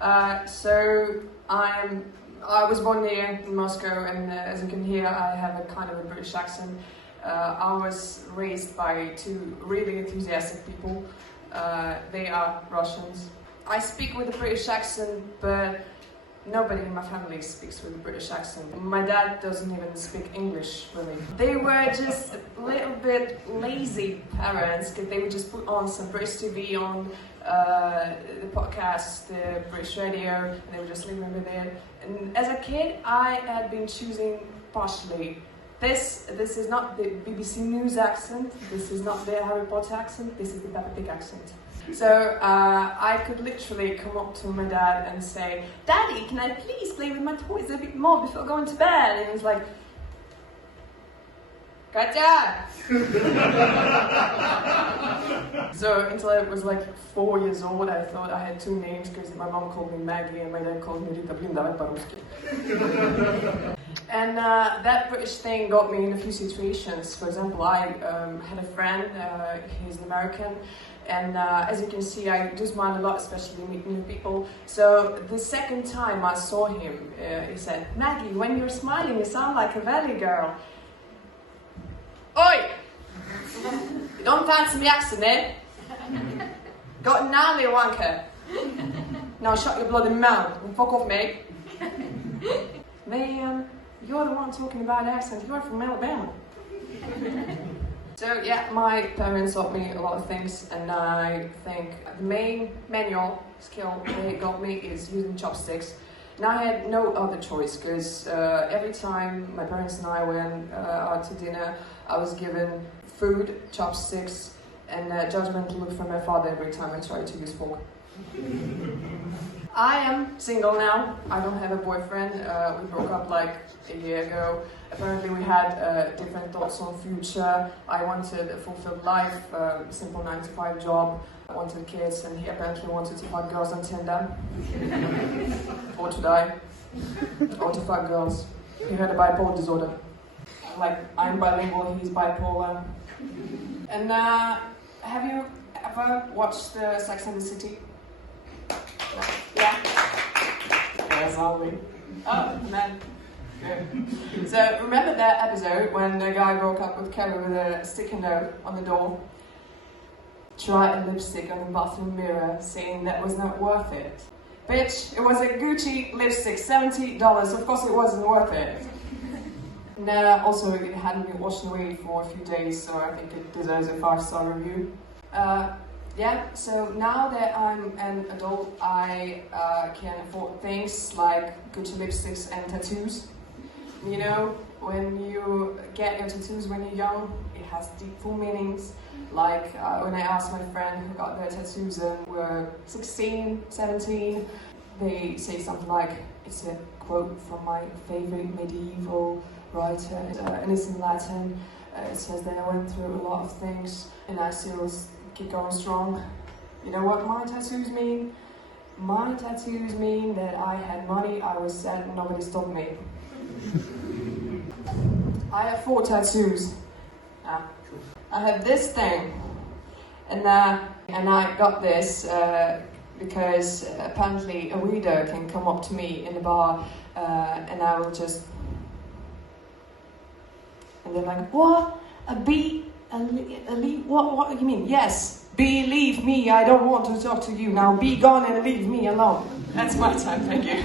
I was born there in Moscow, and as you can hear, I have a kind of a British accent. I was raised by two really enthusiastic people. They are Russians. I speak with a British accent, but nobody in my family speaks with a British accent. My dad doesn't even speak English, really. They were just a little bit lazy parents, because they would just put on some British TV on the podcast, the British radio, and they would just leave me with it. And as a kid, I had been choosing partially. This is not the BBC News accent, this is not the Harry Potter accent, this is the Peppa Pig accent. So I could literally come up to my dad and say, "Daddy, can I please play with my toys a bit more before going to bed?" And he was like, "Katya!" So until I was like 4 years old, I thought I had two names, because my mom called me Maggie and my dad called me Rita. Blin, давай по-русски. And that British thing got me in a few situations. For example, I had a friend, he's an American, and as you can see, I do smile a lot, especially meeting new people. So the second time I saw him, he said, "Maggie, when you're smiling, you sound like a valley girl." Oi! You don't fancy me accent, eh? Got a gnarly wanker. Now shut your bloody mouth and fuck off, mate. Man, you're the one talking about accent. You're from Alabama. So yeah, my parents taught me a lot of things, and I think the main manual skill they got me is using chopsticks. And I had no other choice, because every time my parents and I went out to dinner, I was given food, chopsticks, and a judgmental look from my father every time I tried to use fork. I am single now. I don't have a boyfriend. We broke up like a year ago. Apparently we had different thoughts on future. I wanted a fulfilled life, a simple 9-to-5 job. I wanted kids, and he apparently wanted to fuck girls on Tinder. Or to die. Or to fuck girls. He had a bipolar disorder. Like, I'm bilingual, he's bipolar. And have you ever watched Sex and the City? Yeah? Yes, lovely. Oh, man. Good. So, remember that episode when the guy broke up with Kelly with a sticky note on the door? Try a lipstick on the bathroom mirror, saying that was not worth it. Bitch, it was a Gucci lipstick, $70. Of course it wasn't worth it. And also, it hadn't been washed away for a few days, so I think it deserves a 5-star review. Yeah, so now that I'm an adult, I can afford things like Gucci lipsticks and tattoos. You know, when you get your tattoos when you're young, it has deep, full meanings. Like when I asked my friend who got their tattoos and were 16, 17, they say something like, it's a quote from my favorite medieval writer, and it's in Latin. It says that I went through a lot of things and I still keep going strong. You know what my tattoos mean? My tattoos mean that I had money, I was sad, and nobody stopped me. I have 4 tattoos. I have this thing, and I got this because apparently a weirdo can come up to me in the bar and I will just, and they're like, "What? What do you mean?" "Yes, believe me, I don't want to talk to you. Now be gone and leave me alone." That's my time, thank you.